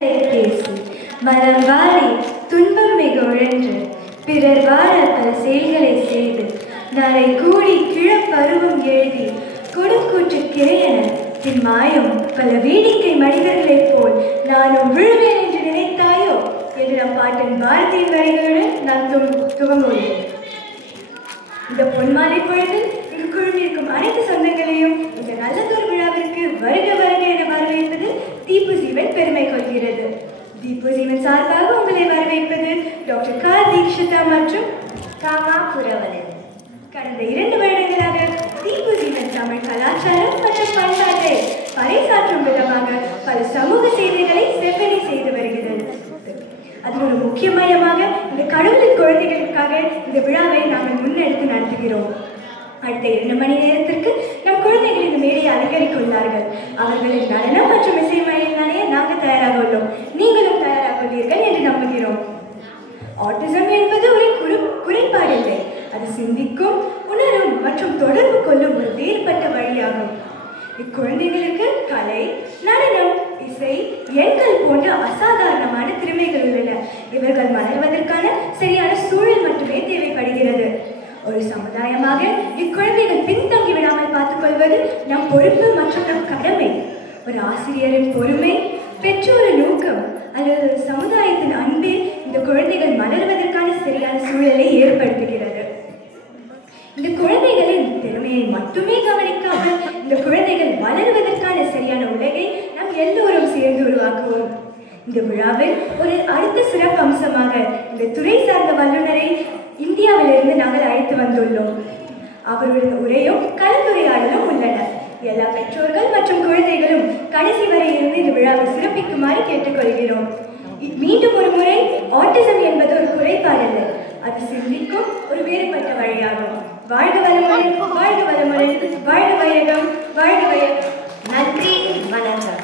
பேசி மனம் வாரி துன்பம் மிக உழன்று பிறர் வாழ பல செயல்களை செய்து நாளை கூடி கிழப்பருவம் எழுதி கொடுக்கூற்று கிரையன பின் மாயம் பல வேடிக்கை மனிதர்களைப் போல் நானும் விழுவேன் என்று நினைத்தாயோ என்று நம் பாட்டன் பாரதியின் வரிகளுடன் நான் துவங்குகிறேன். இந்த பொன்மாலை பொழுதில் இங்கு குழுமிருக்கும் அனைத்து சொந்தங்களையும் இந்த நல்லதொரு விழாவிற்கு வருக வருக என வரவேற்பது தீப்புசீவன் பெருமை கொள்கிறது. தீப்புசீவன் சார்பாக உங்களை வரவேற்பது டாக்டர் க. தீக்ஷிதா மற்றும் காமா புரவலன். கடந்த 2 வருடங்களாக தீப்புசீவன் தமிழ் கலாச்சாரம் மற்றும் பண்பாட்டை பறைசாற்றும் விதமாக பல சமூக சேவைகளை செவ்வனே செய்து வருகிறது. அதில் ஒரு முக்கிய மையமாக இந்த கடவுளின் குழந்தைகளுக்காக இந்த விழாவை நாங்கள் முன்னெடுத்து நடத்துகிறோம். அடுத்த 2 மணி நேரத்திற்கு நம் குழந்தைகள் இந்த மேடையை அலங்கரிக்க உள்ளார்கள். அவர்களின் நடனம் மற்றும் இசை மழையினாலே நாங்கள் தயாராக உள்ளோம். நீங்களும் தயாராக உள்ளீர்கள் என்று நம்புகிறோம். ஆட்டிசம் என்பது ஒரு குறைபாடு இல்லை. அது சிந்திக்கும், உணரும் மற்றும் தொடர்பு கொள்ளும் ஒரு வேறுபட்ட வழியாகும். இக்குழந்தைகளுக்கு கலை, நடனம், இசை, எண்கள் போன்ற அசாதாரணமான திறமைகள் உள்ளன. இவர்கள் மலர்வதற்கான சரியான சூழல் மட்டுமே தேவைப்படுகிறது. ஒரு சமுதாயமாக இக்குழந்தைகள் பின்தங்கி விடாமல் பார்த்துக் கொள்வது நம் பொறுப்பு மற்றும் நம் கடமை. ஒரு ஆசிரியரின் பொறுமை, பெற்றோரின் ஊக்கம் அல்லது சமுதாயத்தின் அன்பே இந்த குழந்தைகள் மலர்வதற்கான சரியான சூழலை ஏற்படுத்துகிறது. இந்த குழந்தைகளின் திறமையை மட்டுமே கவனிக்காமல் இந்த குழந்தைகள் வளருவதற்கான சரியான உலகை நாம் எல்லோரும் சேர்ந்து உருவாக்குவோம். இந்த விழாவில் ஒரு அடுத்த சிறப்பு அம்சமாக இந்த துறை சார்ந்த வல்லுநரை இந்தியாவிலிருந்து நாங்கள் அழைத்து வந்துள்ளோம். அவருடைய உரையும் கலந்துரையாடலும் உள்ளன. எல்லா பெற்றோர்கள் மற்றும் குழந்தைகளும் கடைசி வரை இருந்து இந்த விழாவை சிறப்பிக்குமாறு கேட்டுக்கொள்கிறோம். மீண்டும் ஒரு முறை, ஆட்டிசம் என்பது ஒரு குறைபாடல்ல, அது சிந்திக்கும் ஒரு வேறுபட்ட வழியாகும். வாழ்க வளமுடன், வாழ்க வளமுடன், வாழ்க வையகம், வாழ்க வையகம். நன்றி, வணக்கம்.